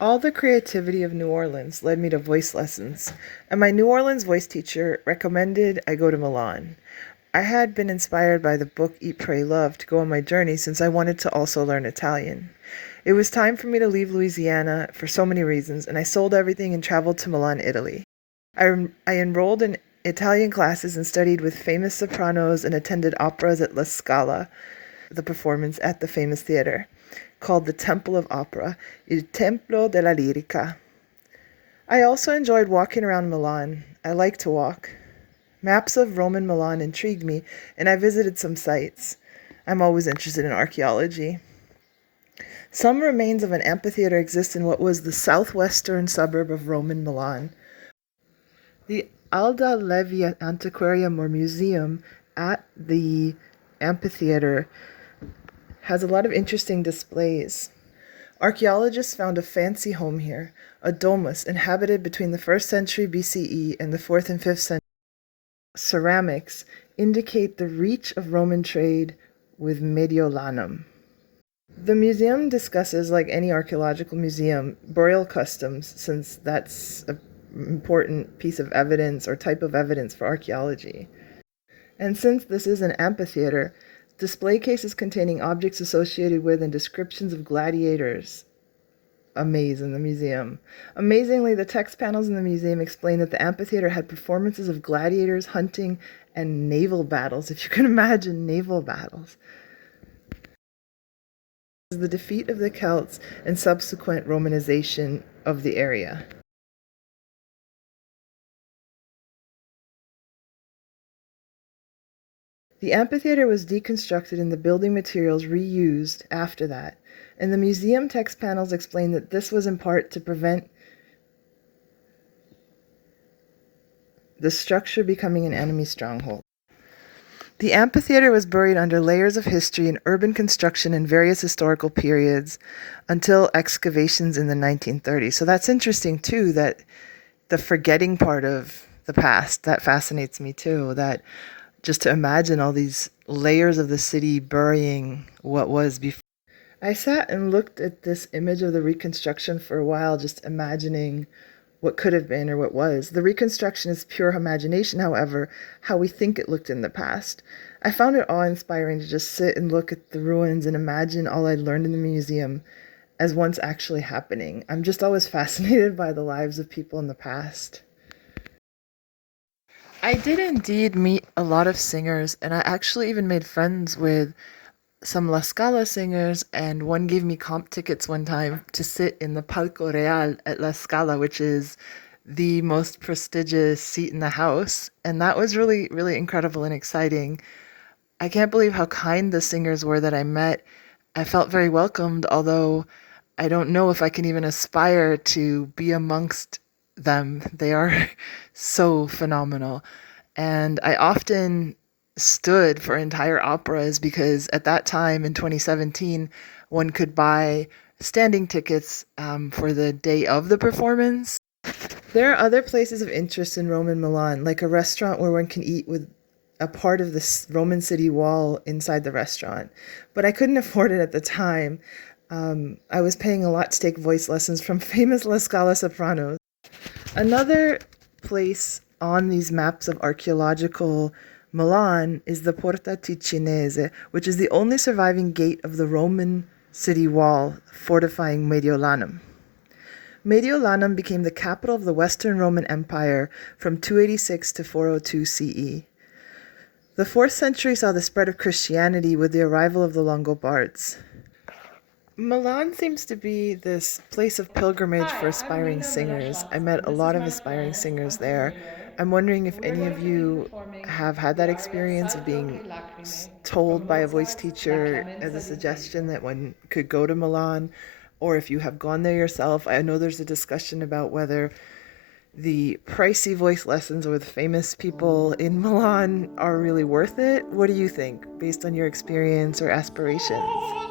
All the creativity of New Orleans led me to voice lessons, and my New Orleans voice teacher recommended I go to Milan. I had been inspired by the book Eat, Pray, Love to go on my journey since I wanted to also learn Italian. It was time for me to leave Louisiana for so many reasons, and I sold everything and traveled to Milan, Italy. I enrolled in Italian classes and studied with famous sopranos and attended operas at La Scala, the performance at the famous theater, called the Temple of Opera, Il Templo della Lirica. I also enjoyed walking around Milan. I like to walk. Maps of Roman Milan intrigued me, and I visited some sites. I'm always interested in archaeology. Some remains of an amphitheater exist in what was the southwestern suburb of Roman Milan. The Alda Levi Antiquarium or Museum at the amphitheater has a lot of interesting displays. Archaeologists found a fancy home here, a domus inhabited between the 1st century BCE and the 4th and 5th century. Ceramics indicate the reach of Roman trade with Mediolanum. The museum discusses, like any archaeological museum, burial customs, since that's an important piece of evidence or type of evidence for archaeology. And since this is an amphitheater, display cases containing objects associated with and descriptions of gladiators amaze in the museum. Amazingly, the text panels in the museum explain that the amphitheater had performances of gladiators, hunting, and naval battles, if you can imagine naval battles. The defeat of the Celts and subsequent Romanization of the area. The amphitheater was deconstructed and the building materials reused after that, and the museum text panels explain that this was in part to prevent the structure becoming an enemy stronghold. The amphitheater was buried under layers of history and urban construction in various historical periods until excavations in the 1930s. So that's interesting too, that the forgetting part of the past, that fascinates me too, that just to imagine all these layers of the city burying what was before. I sat and looked at this image of the reconstruction for a while, just imagining what could have been or what was. The reconstruction is pure imagination, however, how we think it looked in the past. I found it awe-inspiring to just sit and look at the ruins and imagine all I'd learned in the museum as once actually happening. I'm just always fascinated by the lives of people in the past. I did indeed meet a lot of singers, and I actually even made friends with some La Scala singers, and one gave me comp tickets one time to sit in the Palco Real at La Scala, which is the most prestigious seat in the house. And that was really, really incredible and exciting. I can't believe how kind the singers were that I met. I felt very welcomed, although I don't know if I can even aspire to be amongst them. They are so phenomenal. And I often stood for entire operas because at that time in 2017, one could buy standing tickets for the day of the performance. There are other places of interest in Roman Milan, like a restaurant where one can eat with a part of the Roman city wall inside the restaurant. But I couldn't afford it at the time. I was paying a lot to take voice lessons from famous La Scala sopranos. Another place on these maps of archaeological Milan is the Porta Ticinese, which is the only surviving gate of the Roman city wall fortifying Mediolanum. Mediolanum became the capital of the Western Roman Empire from 286 to 402 CE. The 4th century saw the spread of Christianity with the arrival of the Longobards. Milan seems to be this place of pilgrimage for Hi, I'm aspiring Nina singers. I Velasquez, met and a this is lot of my aspiring friend singers Hunter there. Mabery. I'm wondering if We're any going of to be you performing have had the that aria experience of Salto being Che Lacrime told from by a voice Mozart's La teacher as a Clemenza di suggestion Dio. that one could go to Milan, or if you have gone there yourself. I know there's a discussion about whether the pricey voice lessons with famous people in Milan are really worth it. What do you think, based on your experience or aspirations?